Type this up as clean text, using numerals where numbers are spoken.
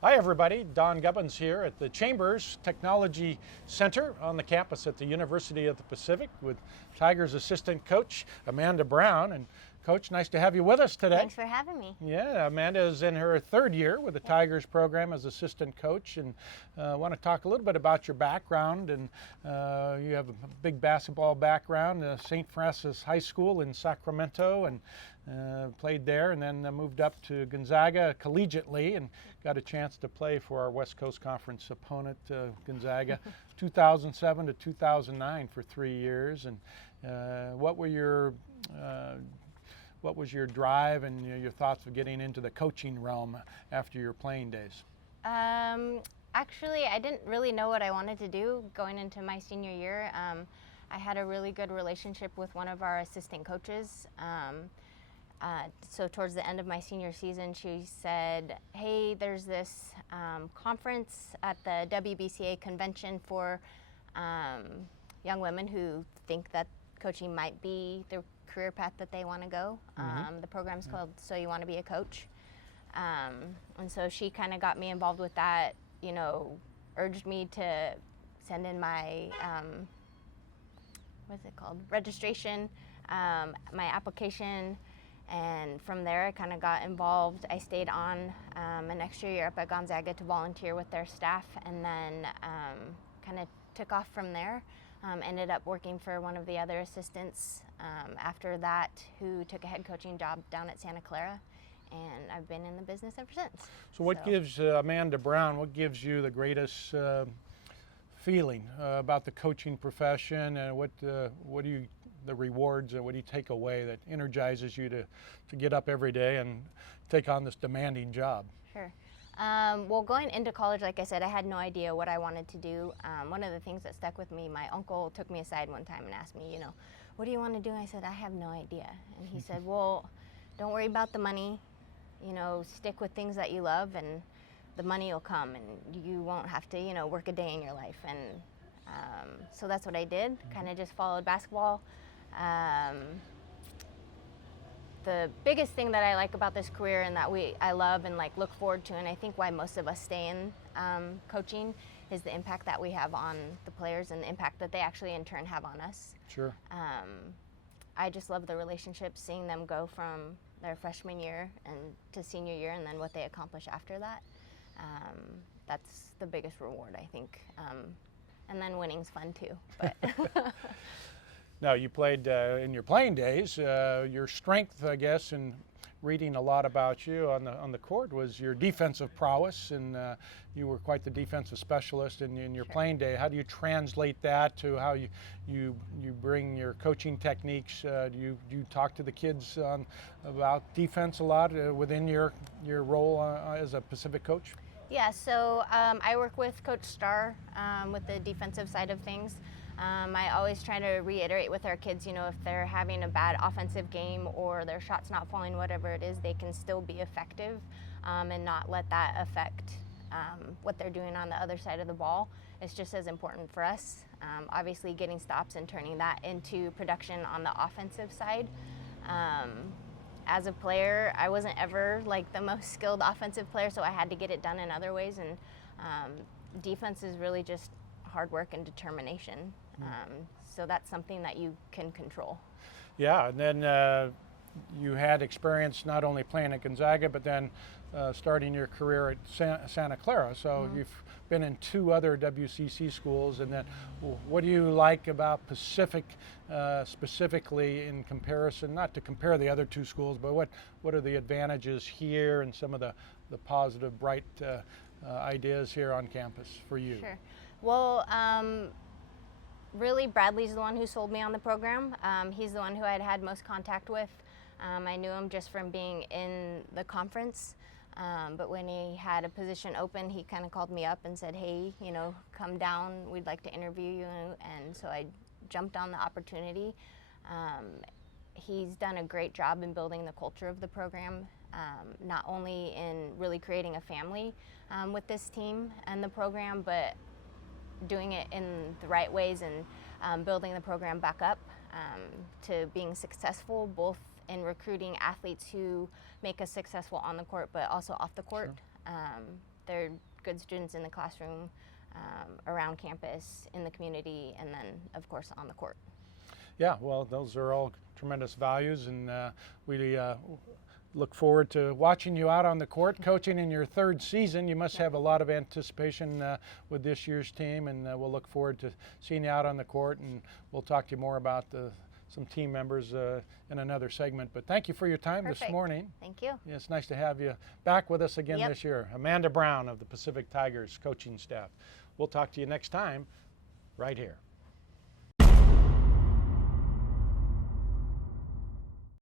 Hi everybody, Don Gubbins here at the Chambers Technology Center on the campus at the University of the Pacific with Tigers assistant coach Amanda Brown. And Coach, nice to have you with us today. Thanks for having me. Yeah, Amanda is in her third year with the Tigers program as assistant coach, and I want to talk a little bit about your background. And you have a big basketball background, St. Francis High School in Sacramento, and played there, and then moved up to Gonzaga collegiately and got a chance to play for our West Coast Conference opponent, Gonzaga, 2007 to 2009 for 3 years. And what was your drive and your thoughts of getting into the coaching realm after your playing days? Actually, I didn't really know what I wanted to do going into my senior year. I had a really good relationship with one of our assistant coaches. So towards the end of my senior season, she said, hey, there's this conference at the WBCA convention for young women who think that coaching might be the career path that they want to go. The program's called So You Want to Be a Coach. And so she kind of got me involved with that, urged me to send in my, registration, my application. And from there, I kind of got involved. I stayed on an extra year up at Gonzaga to volunteer with their staff, and then kind of took off from there. Ended up working for one of the other assistants after that, who took a head coaching job down at Santa Clara, and I've been in the business ever since. So what gives Amanda Brown, what gives you the greatest feeling about the coaching profession, and what do you, the rewards, and what do you take away that energizes you to get up every day and take on this demanding job? Sure. Well, going into college, like I said, I had no idea what I wanted to do. One of the things that stuck with me, my uncle took me aside one time and asked me, what do you want to do? And I said, I have no idea. And he said, well, don't worry about the money, stick with things that you love, and the money will come, and you won't have to, work a day in your life. And so that's what I did, kind of just followed basketball. The biggest thing that I like about this career, and that I love and look forward to, and I think why most of us stay in coaching, is the impact that we have on the players and the impact that they actually in turn have on us. Sure. I just love the relationship, seeing them go from their freshman year and to senior year, and then what they accomplish after that. That's the biggest reward, I think. And then winning's fun too. But Now, you played in your playing days. Your strength, I guess, in reading a lot about you on the court was your defensive prowess, and you were quite the defensive specialist in your playing day. How do you translate that to how you bring your coaching techniques? Do you talk to the kids about defense a lot within your role as a Pacific coach? Yeah, so I work with Coach Starr with the defensive side of things. I always try to reiterate with our kids, if they're having a bad offensive game or their shot's not falling, whatever it is, they can still be effective and not let that affect what they're doing on the other side of the ball. It's just as important for us. Obviously, getting stops and turning that into production on the offensive side. As a player, I wasn't ever the most skilled offensive player, so I had to get it done in other ways. And defense is really just hard work and determination. So that's something that you can control. Yeah, and then you had experience not only playing at Gonzaga, but then starting your career at Santa Clara. So you've been in 2 other WCC schools. And then what do you like about Pacific specifically in comparison, not to compare the other 2 schools, but what are the advantages here and some of the positive, bright ideas here on campus for you? Sure. Well, really, Bradley's the one who sold me on the program. He's the one who I'd had most contact with. I knew him just from being in the conference, but when he had a position open, he kind of called me up and said, hey, come down, we'd like to interview you, and so I jumped on the opportunity. He's done a great job in building the culture of the program, not only in really creating a family with this team and the program, but doing it in the right ways and building the program back up to being successful, both in recruiting athletes who make us successful on the court, but also off the court. Sure. they're good students in the classroom, around campus, in the community, and then of course on the court. Yeah, well, those are all tremendous values, and we look forward to watching you out on the court, coaching in your third season. You must have a lot of anticipation with this year's team, and we'll look forward to seeing you out on the court, and we'll talk to you more about some team members in another segment. But thank you for your time this morning. Thank you. Yeah, it's nice to have you back with us again this year. Amanda Brown of the Pacific Tigers coaching staff. We'll talk to you next time right here.